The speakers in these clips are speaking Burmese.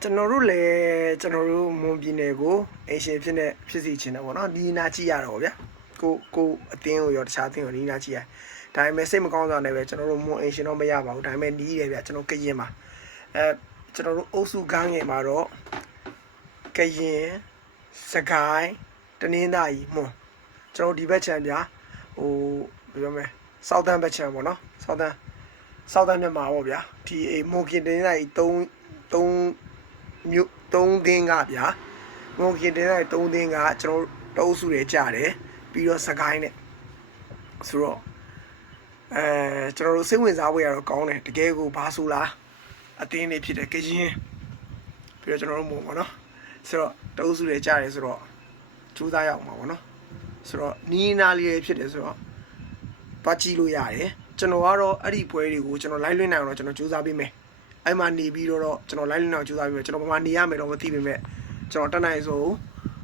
ကျွန်တော်တို့လည်းကျွန်တော်တို့မွန်ပြည်နယ်ကိုအရှင်ဖြစ်စီချင်တယ်ပေါ့နော်ဒီနာကြည့်ရတော့ဗျာကိုအတင်းကိုရောတခြားအတင်းကိုဒီနာကြည့်ရဒါပေမဲ့စိတ်မကောင်းစွာနဲ့ပဲကျွန်တော်တို့မွန်အရှင်တော့မရပါဘူးဒါပေမဲ့နီးတယ်ဗျာကျွန်တော်ကရင်မှာကျွန်တော်တို့အုပ်စုကားငယ်မှာတော့ကရင်စကိုင်းတနင်္သာရီမွန်ကျွန်တော်ဒီဘက်ခြမ်းဗျာဟိုပြောမယ်စောက်တန်းဘက်ခြမ်းပေါ့နော်စောက်တန်းမြတ်မှာပေါ့ဗျာဒီမွန်ကင်တနင်္သာရီ3သင်းကဗျာမွန်ကင်တင်တဲ့3သင်းကကျွန်တော်တို့တအုပ်စုတွေကြားတယ်ပြီးတော့စကိုင်းနဲ့ဆိုတော့ကျွန်တော်တို့စိတ်ဝင်စားဖို့ရတော့ကောင်းတယ်တကယ်ကိုဘာဆိုလားအတင်းနေဖြစ်တယ်ကရင်ပြီးတော့ကျွန်တော်တို့မုံပေါ့နော်ဆိုတော့တအုပ်စုတွေကြားတယ်ဆိုတော့ကျူးသားရောက်မှာပေါ့နော်ဆိုတော့နီးနာလေးဖြစ်တယ်ဆိုတော့သွားကြည့်လို့ရတယ်ကျွန်တော်ကတော့အဲ့ဒီပွဲတွေကိုကျွန်တော် live လွှင့်နိုင်အောင်တော့ကျွန်တော်ကြိုးစားပေးမယ်အဲ့မှာနေပြီးတော့ကျွန်တော် live လွှင့်အောင်ကြိုးစားပေးမယ်ကျွန်တော်ဘာမှနေရမယ်တော့မသိပေမဲ့ကျွန်တော်တက်နိုင်ဆို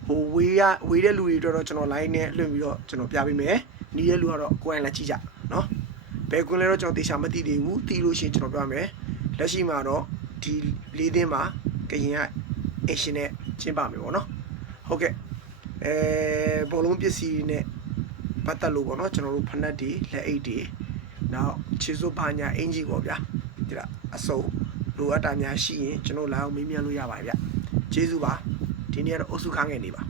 ဟိုဝေးတဲ့လူတွေတော့ကျွန်တော် live နဲ့လွှင့်ပြီးတော့ကျွန်တော်ပြပေးမယ်နေတဲ့လူကတော့ကိုယ်တိုင်လည်းကြည့်ကြနော်ဘယ်ကွင်းလဲတော့ကျွန်တော်တေချာမသိသေးဘူးသိလို့ရှိရင်ကျွန်တော်ပြမယ်လက်ရှိမှာတော့ဒီ၄သင်းမှာကရင်ကအရှင်နဲ့ကျင်းပမယ်ပေါ့နော်ဟုတ်ကဲ့ဘောလုံးပစ္စည်းနဲ့ပတ်သက်လို့ပေါ့နော်ကျွန်တော်တို့ဖနက်တွေလက်အိတ်တွေနောက်ခြေစွပ်ပါညာအင်ဂျီပေါ့ဗျာဒီလားအစုံလိုအပ်တာများရှိရင်ကျွန်တော်လာအောင်မေးမြန်းလို့ရပါတယ်ဗျကျေးဇူးပါဒီနေ့ကတော့အုပ်စုခန်းငယ်နေပါ